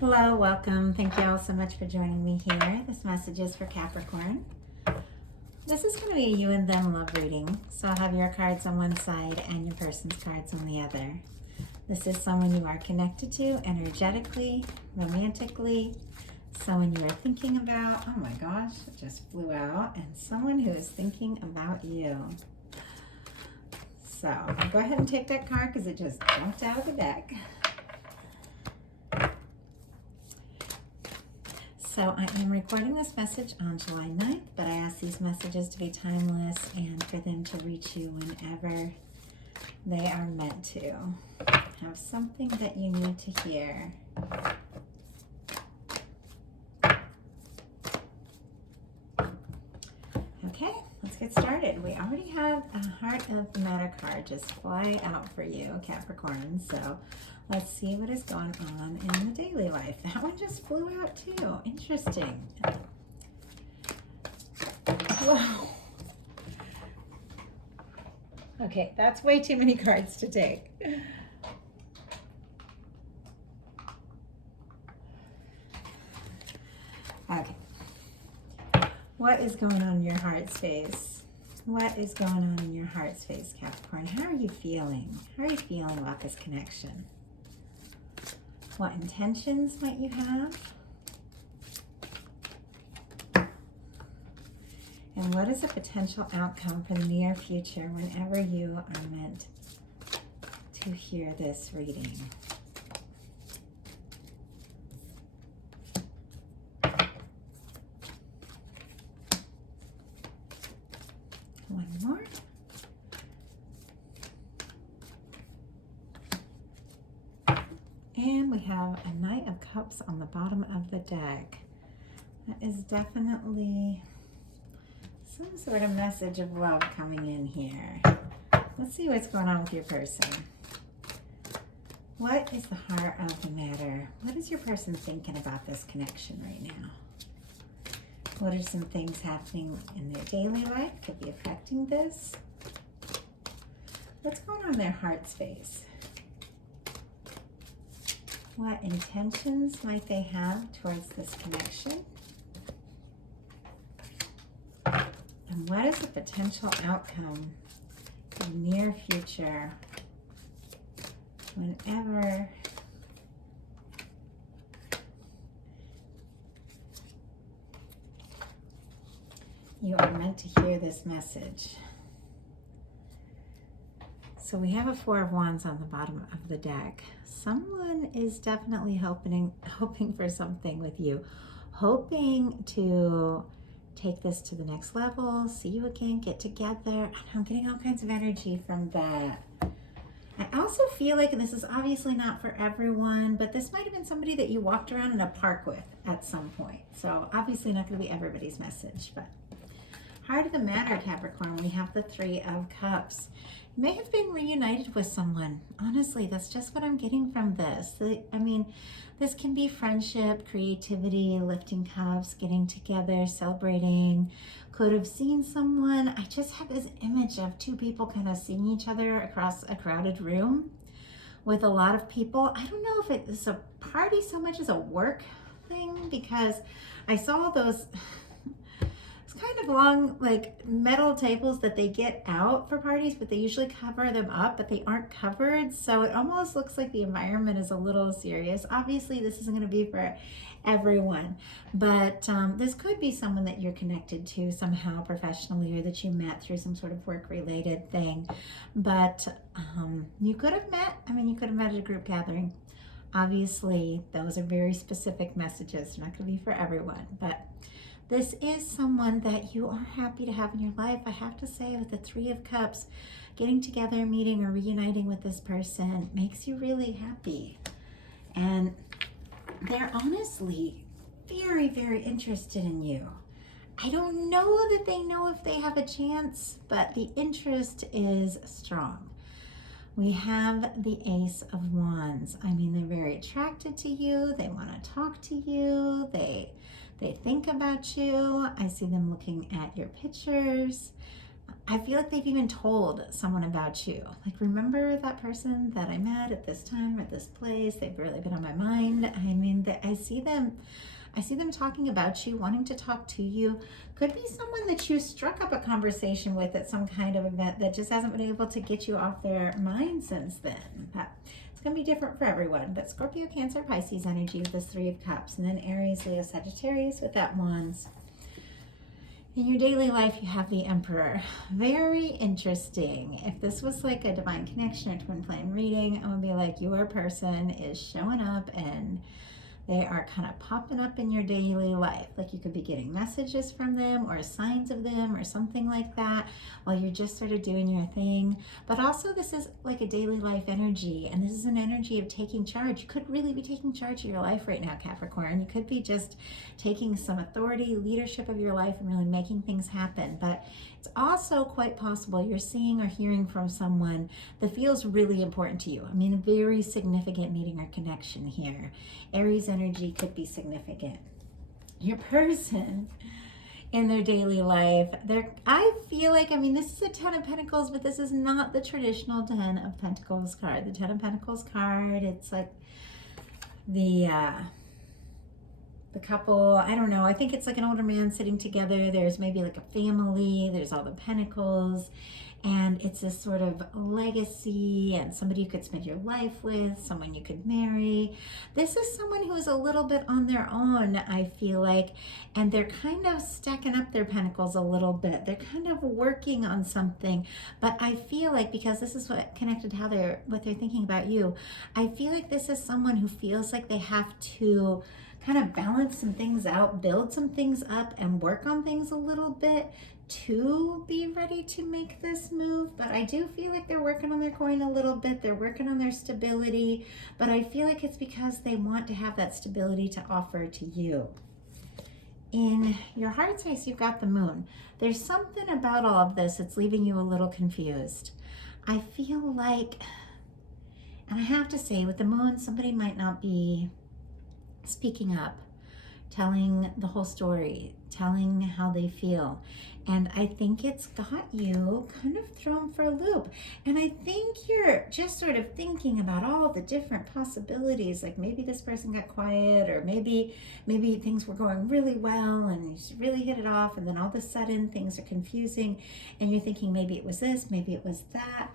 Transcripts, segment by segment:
Hello, welcome. Thank you all so much for joining me here. This message is for Capricorn. This is going to be a you and them love reading. So I'll have your cards on one side and your person's cards on the other. This is someone you are connected to energetically, romantically, someone you are thinking about. Oh my gosh, it just flew out. And someone who is thinking about you. So go ahead and take that card because it just jumped out of the deck. So I am recording this message on July 9th, but I ask these messages to be timeless and for them to reach you whenever they are meant to. Have something that you need to hear. Okay, let's get started. We already have a Heart of the Matter card just fly out for you, Capricorn. So let's see what is going on in the daily life. That one just flew out too. Interesting. Wow. Okay, that's way too many cards to take. Okay. What is going on in your heart space? What is going on in your heart space, Capricorn? How are you feeling? How are you feeling about this connection? What intentions might you have? And what is a potential outcome for the near future whenever you are meant to hear this reading? One more. And we have a Knight of Cups on the bottom of the deck. That is definitely some sort of message of love coming in here. Let's see what's going on with your person. What is the heart of the matter? What is your person thinking about this connection right now? What are some things happening in their daily life could be affecting this? What's going on in their heart space? What intentions might they have towards this connection? And what is the potential outcome in the near future whenever you are meant to hear this message? So we have a Four of Wands on the bottom of the deck. Someone is definitely hoping for something with you, hoping to take this to the next level, see you again, get together. I'm getting all kinds of energy from that. I also feel like, and this is obviously not for everyone, but this might have been somebody that you walked around in a park with at some point. So obviously not going to be everybody's message, but Heart of the Matter, Capricorn, we have the Three of Cups. You may have been reunited with someone. Honestly, that's just what I'm getting from this. I mean, this can be friendship, creativity, lifting cups, getting together, celebrating. Could have seen someone. I just have this image of two people kind of seeing each other across a crowded room with a lot of people. I don't know if it's a party so much as a work thing, because I saw those kind of long like metal tables that they get out for parties, but they usually cover them up, but they aren't covered, so it almost looks like the environment is a little serious. Obviously this isn't going to be for everyone, but this could be someone that you're connected to somehow professionally, or that you met through some sort of work related thing. But you could have met, you could have met at a group gathering. Obviously those are very specific messages. They're not going to be for everyone, but this is someone that you are happy to have in your life. I have to say, with the Three of Cups, getting together, meeting, or reuniting with this person makes you really happy. And they're honestly very, very interested in you. I don't know that they know if they have a chance, but the interest is strong. We have the Ace of Wands. They're very attracted to you. They want to talk to you. They think about you. I see them looking at your pictures. I feel like they've even told someone about you. Like, remember that person that I met at this time or at this place? They've really been on my mind. I mean, I see them talking about you, wanting to talk to you. Could be someone that you struck up a conversation with at some kind of event that just hasn't been able to get you off their mind since then. It's going to be different for everyone. But Scorpio, Cancer, Pisces energy with this Three of Cups. And then Aries, Leo, Sagittarius with that Wands. In your daily life, you have the Emperor. Very interesting. If this was like a divine connection or twin flame reading, I would be like, your person is showing up and they are kind of popping up in your daily life. Like you could be getting messages from them or signs of them or something like that while you're just sort of doing your thing. But also this is like a daily life energy, and this is an energy of taking charge. You could really be taking charge of your life right now, Capricorn. You could be just taking some authority, leadership of your life and really making things happen. But it's also quite possible you're seeing or hearing from someone that feels really important to you. I mean, a very significant meeting or connection here. Aries energy could be significant. Your person in their daily life, I feel like, I mean, this is a Ten of Pentacles, but this is not the traditional Ten of Pentacles card. The Ten of Pentacles card, it's like the couple, I don't know, I think it's like an older man sitting together. There's maybe like a family, there's all the pentacles, and it's this sort of legacy and somebody you could spend your life with, someone you could marry. This is someone who is a little bit on their own, I feel like, and they're kind of stacking up their pentacles a little bit. They're kind of working on something, but I feel like, because this is what connected how what they're thinking about you, I feel like this is someone who feels like they have to kind of balance some things out, build some things up, and work on things a little bit to be ready to make this move. But I do feel like they're working on their coin a little bit. They're working on their stability, but I feel like it's because they want to have that stability to offer to you. In your heart space, you've got the Moon. There's something about all of this that's leaving you a little confused. I feel like, and I have to say, with the Moon, somebody might not be speaking up, telling the whole story, telling how they feel. And I think it's got you kind of thrown for a loop. And I think you're just sort of thinking about all the different possibilities. Like maybe this person got quiet, or maybe things were going really well and you just really hit it off, and then all of a sudden things are confusing and you're thinking maybe it was this, maybe it was that.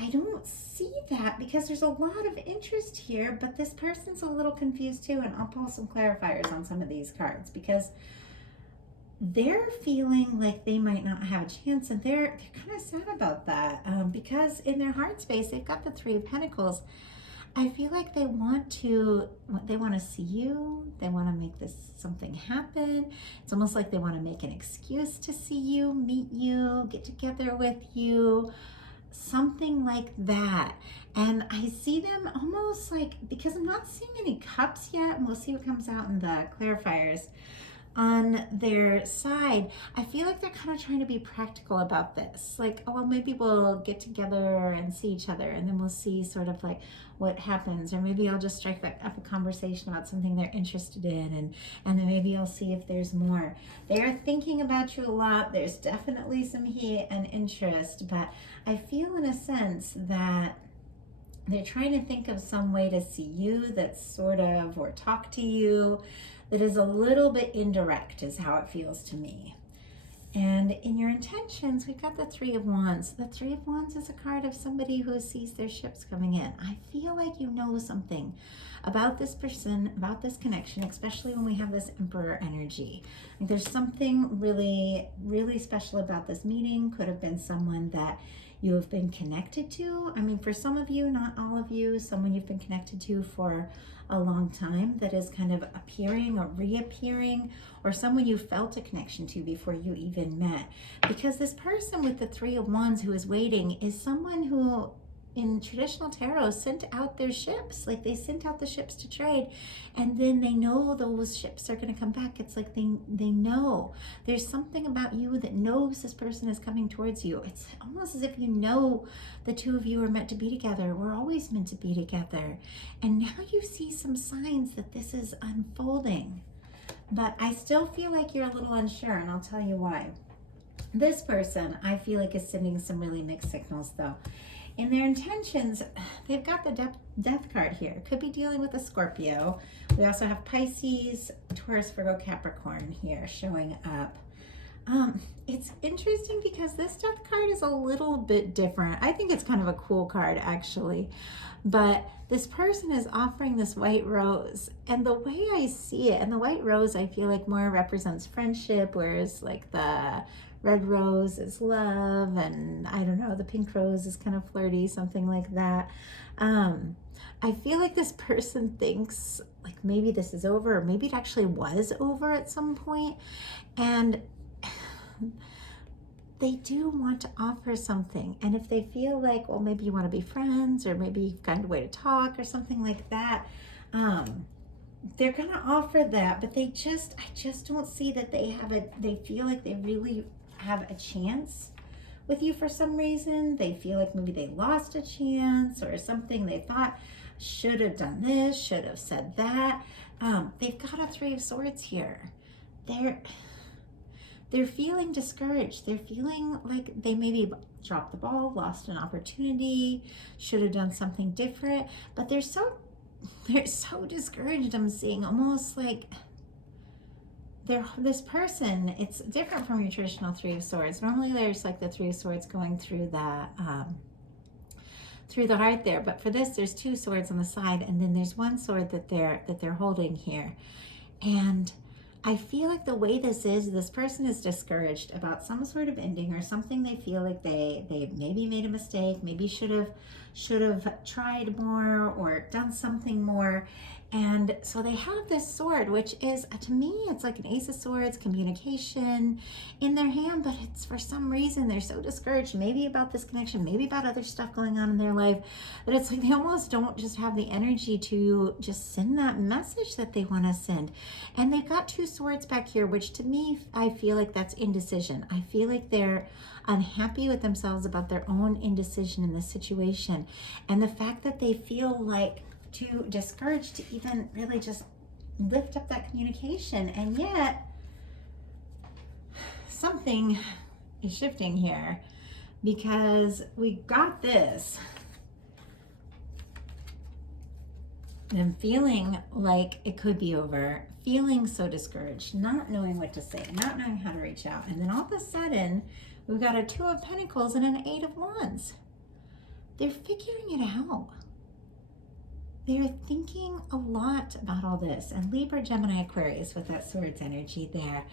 I don't see that because there's a lot of interest here, but this person's a little confused too. And I'll pull some clarifiers on some of these cards because they're feeling like they might not have a chance, and they're kind of sad about that because in their heart space, they've got the Three of Pentacles. I feel like they want to see you. They want to make this something happen. It's almost like they want to make an excuse to see you, meet you, get together with you. Something like that. And I see them almost like, because I'm not seeing any cups yet, and we'll see what comes out in the clarifiers on their side, I feel like they're kind of trying to be practical about this. Like, oh, well, maybe we'll get together and see each other, and then we'll see sort of like what happens. Or maybe I'll just strike up a conversation about something they're interested in, and then maybe I'll see if there's more. They are thinking about you a lot. There's definitely some heat and interest, but I feel in a sense that they're trying to think of some way to see you that's sort of, or talk to you, that is a little bit indirect, is how it feels to me. And in your intentions, we've got the Three of Wands. The Three of Wands is a card of somebody who sees their ships coming in. I feel like you know something about this person, about this connection, especially when we have this Emperor energy. Like there's something really, really special about this meeting. Could have been someone that you have been connected to. I mean, for some of you, not all of you, someone you've been connected to for a long time that is kind of appearing or reappearing, or someone you felt a connection to before you even met. Because this person with the Three of Wands who is waiting is someone who in traditional tarot sent out their ships. Like they sent out the ships to trade, and then they know those ships are going to come back. It's like they know there's something about you that knows this person is coming towards you. It's almost as if you know the two of you are meant to be together. We're always meant to be together. And now you see some signs that this is unfolding. But I still feel like you're a little unsure, and I'll tell you why. This person, I feel like, is sending some really mixed signals, though. In their intentions, they've got the death card here. Could be dealing with a Scorpio. We also have Pisces, Taurus, Virgo, Capricorn here showing up. It's interesting because this death card is a little bit different. I think it's kind of a cool card, actually. But this person is offering this white rose. And the way I see it, and the white rose I feel like more represents friendship, whereas like the red rose is love, and I don't know, the pink rose is kind of flirty, something like that. I feel like this person thinks like maybe this is over, or maybe it actually was over at some point. And they do want to offer something. And if they feel like, well, maybe you want to be friends, or maybe you've got a way to talk or something like that, they're going to offer that. But I just don't see that they feel like they really have a chance with you for some reason. They feel like maybe they lost a chance or something. They thought, should have done this, should have said that. They've got a Three of Swords here. They're feeling discouraged. They're feeling like they maybe dropped the ball, lost an opportunity, should have done something different, but they're so discouraged. I'm seeing almost like this person, it's different from your traditional Three of Swords. Normally there's like the Three of Swords going through the heart there, but for this there's two swords on the side, and then there's one sword that they're holding here. And I feel like the way this person is discouraged about some sort of ending or something. They feel like they maybe made a mistake, maybe should have tried more or done something more. And so they have this sword, which is, to me, it's like an Ace of Swords, communication in their hand, but it's for some reason they're so discouraged, maybe about this connection, maybe about other stuff going on in their life, that it's like they almost don't just have the energy to just send that message that they want to send. And they've got two swords back here, which to me, I feel like that's indecision. I feel like they're unhappy with themselves about their own indecision in this situation. And the fact that they feel like too discouraged to even really just lift up that communication. And yet something is shifting here, because we got this. Them feeling like it could be over, feeling so discouraged, not knowing what to say, not knowing how to reach out. And then all of a sudden, we've got a Two of Pentacles and an Eight of Wands. They're figuring it out. They're thinking a lot about all this. And Libra, Gemini, Aquarius with that Swords energy there.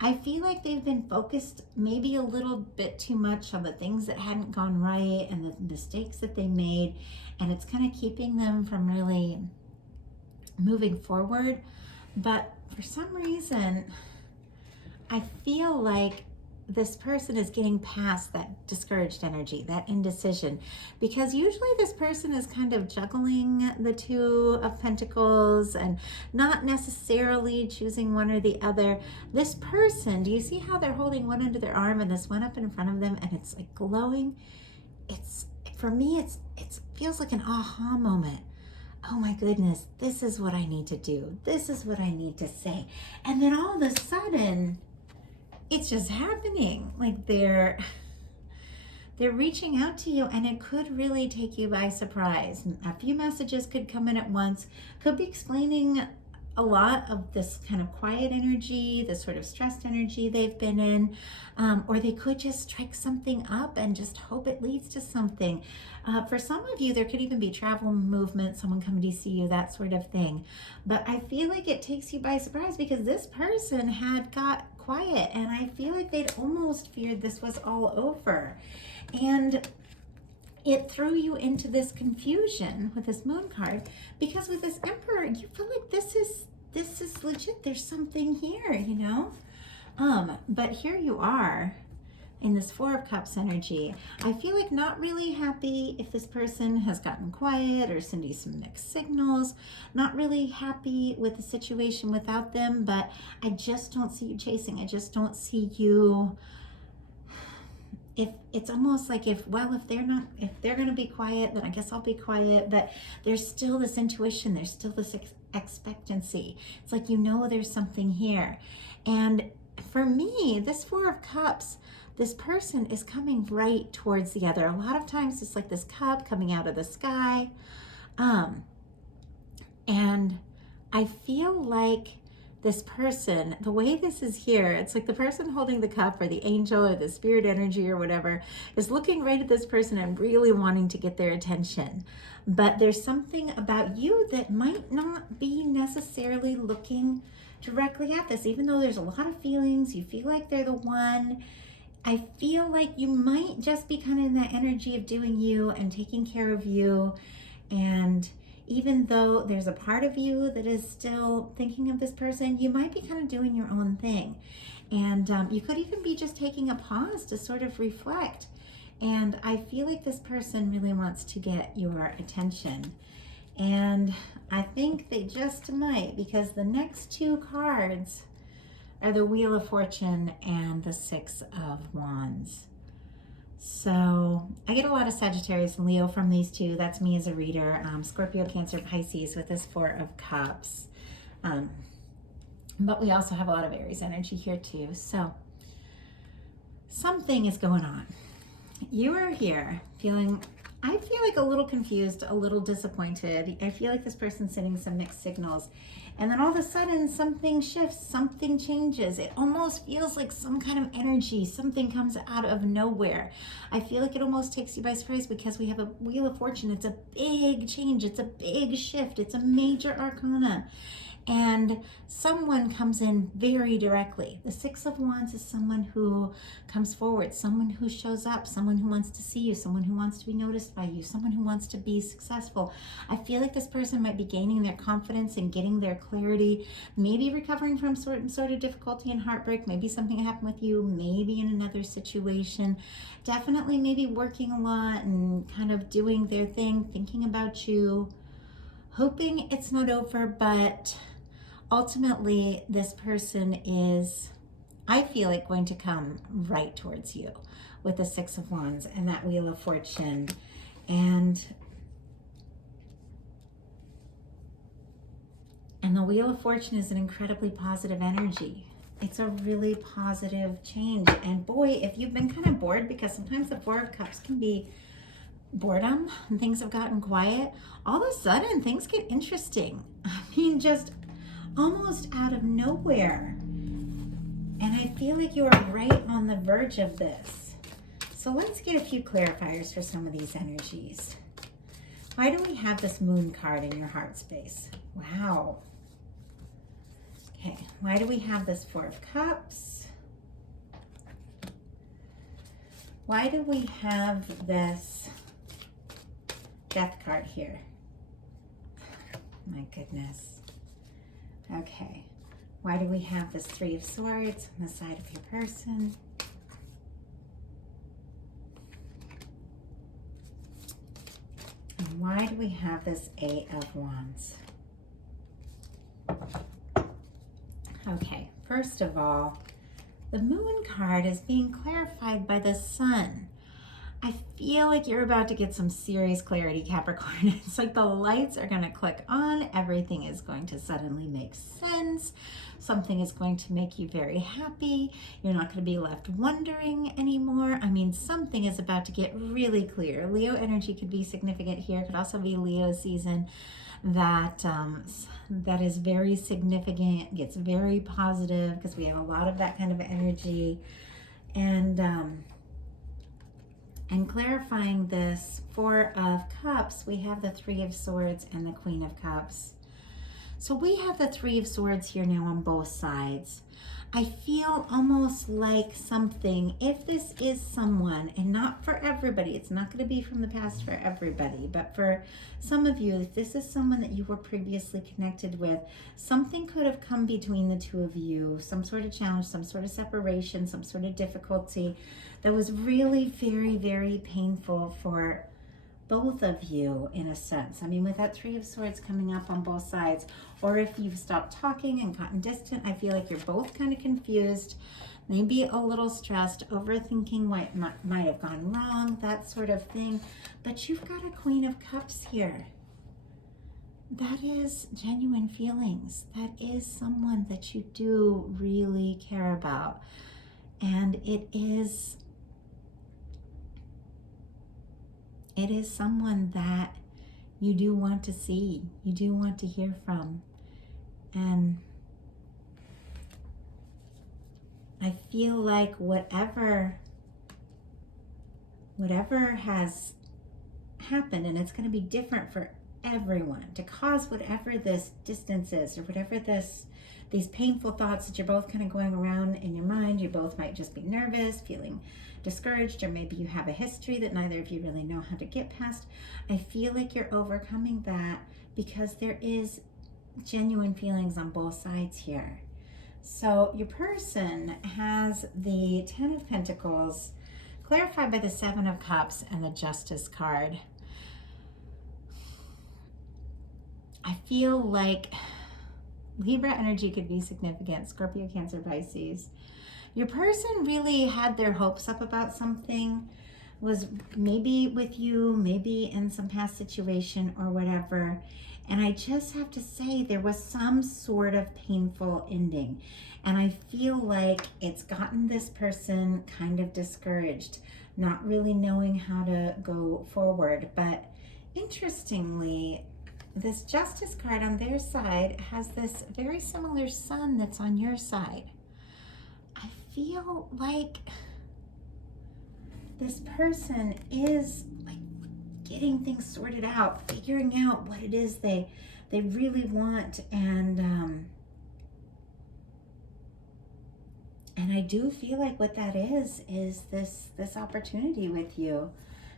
I feel like they've been focused maybe a little bit too much on the things that hadn't gone right and the mistakes that they made. And it's kind of keeping them from really moving forward. But for some reason, I feel like this person is getting past that discouraged energy, that indecision, because usually this person is kind of juggling the Two of Pentacles and not necessarily choosing one or the other. This person, do you see how they're holding one under their arm and this one up in front of them, and it's like glowing? For me, it feels like an aha moment. Oh my goodness, this is what I need to do. This is what I need to say. And then all of a sudden, it's just happening. Like they're reaching out to you, and it could really take you by surprise. A few messages could come in at once, could be explaining a lot of this kind of quiet energy, this sort of stressed energy they've been in, or they could just strike something up and just hope it leads to something. For some of you, there could even be travel, movement, someone coming to see you, that sort of thing. But I feel like it takes you by surprise, because this person had got quiet, and I feel like they'd almost feared this was all over. And it threw you into this confusion with this Moon card, because with this Emperor, you feel like this is legit. There's something here, you know? But here you are in this Four of Cups energy. I feel like not really happy if this person has gotten quiet or sending some mixed signals. Not really happy with the situation without them, but I just don't see you chasing. I just don't see you. If it's almost like if they're going to be quiet, then I guess I'll be quiet. But there's still this intuition. There's still this expectancy. It's like, you know, there's something here. And for me, this Four of Cups, this person is coming right towards the other. A lot of times it's like this cup coming out of the sky. And I feel like this person, the way this is here, it's like the person holding the cup or the angel or the spirit energy or whatever is looking right at this person and really wanting to get their attention. But there's something about you that might not be necessarily looking directly at this, even though there's a lot of feelings. You feel like they're the one. I feel like you might just be kind of in that energy of doing you and taking care of you. And even though there's a part of you that is still thinking of this person, you might be kind of doing your own thing. And you could even be just taking a pause to sort of reflect. And I feel like this person really wants to get your attention. And I think they just might, because the next two cards are the Wheel of Fortune and the Six of Wands. So I get a lot of Sagittarius and Leo from these two. That's me as a reader. Scorpio, Cancer, Pisces with this Four of Cups. But we also have a lot of Aries energy here too. So something is going on. You are here feeling, I feel like a little confused, a little disappointed. I feel like this person's sending some mixed signals. And then all of a sudden something shifts, something changes. It almost feels like some kind of energy, something comes out of nowhere. I feel like it almost takes you by surprise because we have a Wheel of Fortune. It's a big change. It's a big shift. It's a major arcana. And someone comes in very directly. The Six of Wands is someone who comes forward, someone who shows up, someone who wants to see you, someone who wants to be noticed by you, someone who wants to be successful. I feel like this person might be gaining their confidence and getting their clarity, maybe recovering from some sort of difficulty and heartbreak, maybe something happened with you, maybe in another situation. Definitely maybe working a lot and kind of doing their thing, thinking about you, hoping it's not over, but ultimately, this person is, I feel like, going to come right towards you with the Six of Wands and that Wheel of Fortune. And the Wheel of Fortune is an incredibly positive energy. It's a really positive change. And boy, if you've been kind of bored, because sometimes the Four of Cups can be boredom and things have gotten quiet, all of a sudden things get interesting. I mean, just almost out of nowhere. And I feel like you are right on the verge of this. So let's get a few clarifiers for some of these energies. Why do we have this Moon card in your heart space? Wow. Okay, why do we have this Four of Cups? Why do we have this Death card here? My goodness. Okay, why do we have this Three of Swords on the side of your person? And why do we have this Eight of Wands? Okay, first of all, the Moon card is being clarified by the Sun. I feel like you're about to get some serious clarity, Capricorn. It's like the lights are going to click on. Everything is going to suddenly make sense. Something is going to make you very happy. You're not going to be left wondering anymore. I mean, something is about to get really clear. Leo energy could be significant here. It could also be Leo season that is very significant, gets very positive because we have a lot of that kind of energy. And clarifying this Four of Cups, we have the Three of Swords and the Queen of Cups. So we have the Three of Swords here now on both sides. I feel almost like something, if this is someone, and not for everybody, it's not going to be from the past for everybody, but for some of you, if this is someone that you were previously connected with, something could have come between the two of you, some sort of challenge, some sort of separation, some sort of difficulty that was really very, very painful for both of you in a sense. I mean, with that Three of Swords coming up on both sides, or if you've stopped talking and gotten distant, I feel like you're both kind of confused, maybe a little stressed, overthinking what might have gone wrong, that sort of thing. But you've got a Queen of Cups here. That is genuine feelings. That is someone that you do really care about. And it is it is someone that you do want to see, you do want to hear from. And I feel like whatever has happened, and it's going to be different for everyone, to cause whatever this distance is, or whatever these painful thoughts that you're both kind of going around in your mind. You both might just be nervous, feeling discouraged, or maybe you have a history that neither of you really know how to get past. I feel like you're overcoming that because there is genuine feelings on both sides here. So your person has the 10 of Pentacles clarified by the 7 of Cups and the Justice card. I feel like Libra energy could be significant. Scorpio, Cancer, Pisces. Your person really had their hopes up about something, was maybe with you, maybe in some past situation or whatever. And I just have to say there was some sort of painful ending. And I feel like it's gotten this person kind of discouraged, not really knowing how to go forward. But interestingly, this Justice card on their side has this very similar sun that's on your side. I feel like this person is like getting things sorted out, figuring out what it is they really want, and I do feel like what that is this opportunity with you.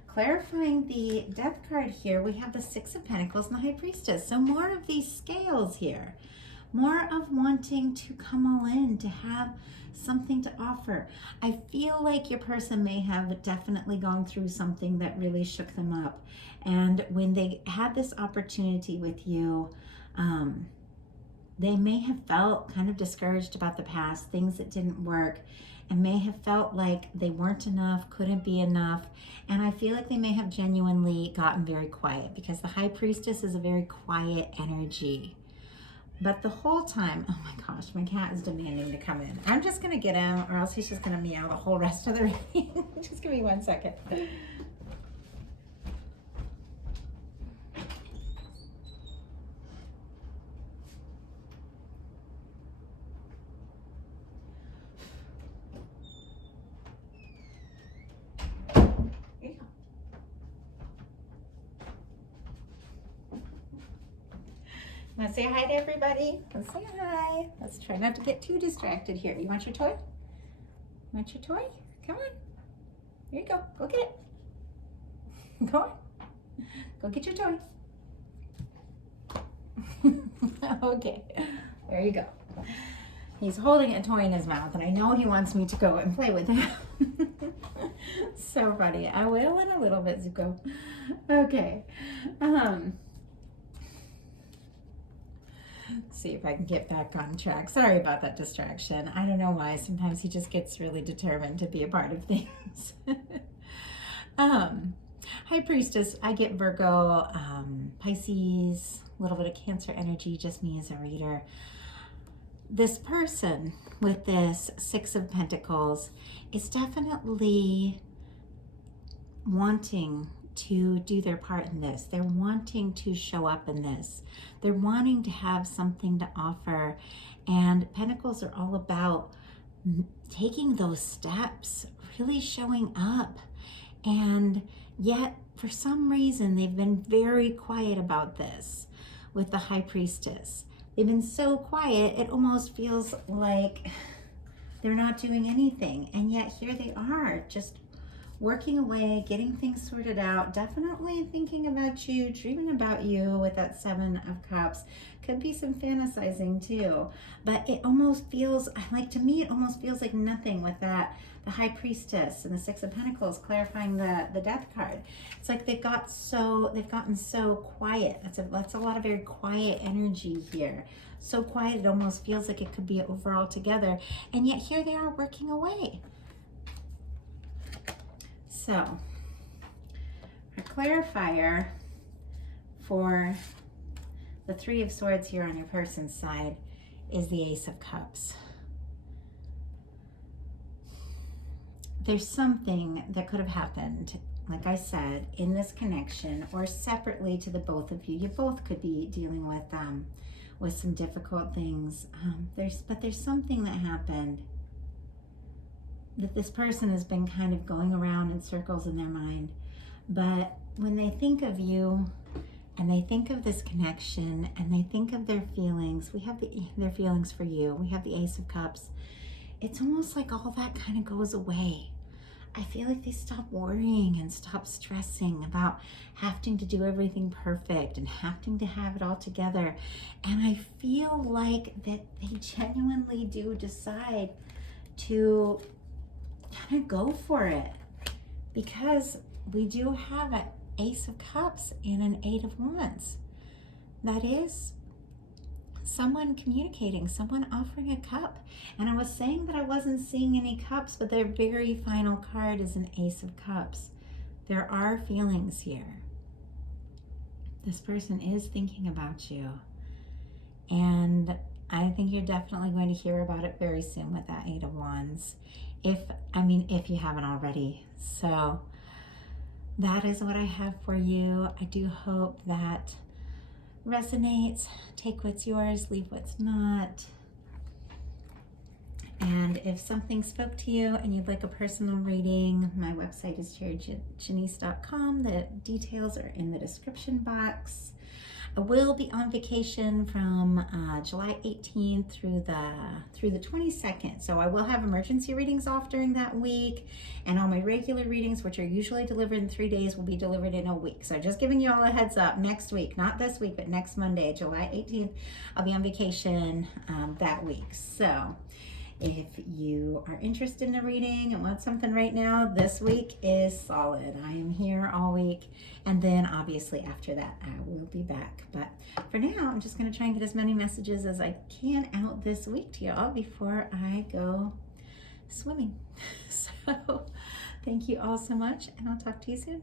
Clarifying the Death card here, we have the 6 of Pentacles and the High Priestess. So more of these scales here, more of wanting to come all in, to have something to offer. I feel like your person may have definitely gone through something that really shook them up. And when they had this opportunity with you, they may have felt kind of discouraged about the past, things that didn't work, and may have felt like they weren't enough, couldn't be enough. And I feel like they may have genuinely gotten very quiet, because the High Priestess is a very quiet energy. But the whole time, oh my gosh, my cat is demanding to come in. I'm just gonna get him, or else he's just gonna meow the whole rest of the reading. Just give me 1 second. Want to say hi to everybody? Let's say hi. Let's try not to get too distracted here. You want your toy? Want your toy? Come on. Here you go. Go get it. Go on. Go get your toy. Okay. There you go. He's holding a toy in his mouth, and I know he wants me to go and play with him. So funny. I will in a little bit, Zuko. Okay. See if I can get back on track. Sorry about that distraction. I don't know why. Sometimes he just gets really determined to be a part of things. High Priestess, I get Virgo, Pisces, a little bit of Cancer energy, just me as a reader. This person with this 6 of Pentacles is definitely wanting to do their part in this. They're wanting to show up in this. They're wanting to have something to offer. And Pentacles are all about taking those steps, really showing up. And yet, for some reason, they've been very quiet about this with the High Priestess. They've been so quiet, it almost feels like they're not doing anything. And yet here they are, just working away, getting things sorted out, definitely thinking about you, dreaming about you with that 7 of Cups. Could be some fantasizing too, but it almost feels like, to me, it almost feels like nothing with that, the High Priestess and the 6 of Pentacles clarifying the Death card. It's like they've gotten so quiet. That's a lot of very quiet energy here. So quiet, it almost feels like it could be over altogether. And yet here they are working away. So, a clarifier for the 3 of Swords here on your person's side is the Ace of Cups. There's something that could have happened like I said, in this connection or separately to the both of you, you both could be dealing with some difficult things. But there's something that happened that this person has been kind of going around in circles in their mind. But when they think of you and they think of this connection and they think of their feelings, we have their feelings for you. We have the Ace of Cups. It's almost like all that kind of goes away. I feel like they stop worrying and stop stressing about having to do everything perfect and having to have it all together. And I feel like that they genuinely do decide to kind of go for it, because we do have an Ace of Cups and an Eight of Wands. That is someone communicating, someone offering a cup. And I was saying that I wasn't seeing any cups, but their very final card is an Ace of Cups. There are feelings here. This person is thinking about you. And I think you're definitely going to hear about it very soon with that Eight of Wands. If you haven't already. So that is what I have for you. I do hope that resonates. Take what's yours, leave what's not. And if something spoke to you and you'd like a personal reading, my website is cherryjanice.com. The details are in the description box. I will be on vacation from July 18th through the 22nd. So I will have emergency readings off during that week, and all my regular readings, which are usually delivered in 3 days, will be delivered in a week. So just giving you all a heads up, next week, not this week, but next Monday, July 18th, I'll be on vacation that week. So if you are interested in a reading and want something right now, this week is solid. I am here all week. And then obviously after that, I will be back. But for now, I'm just going to try and get as many messages as I can out this week to y'all before I go swimming. So thank you all so much, and I'll talk to you soon.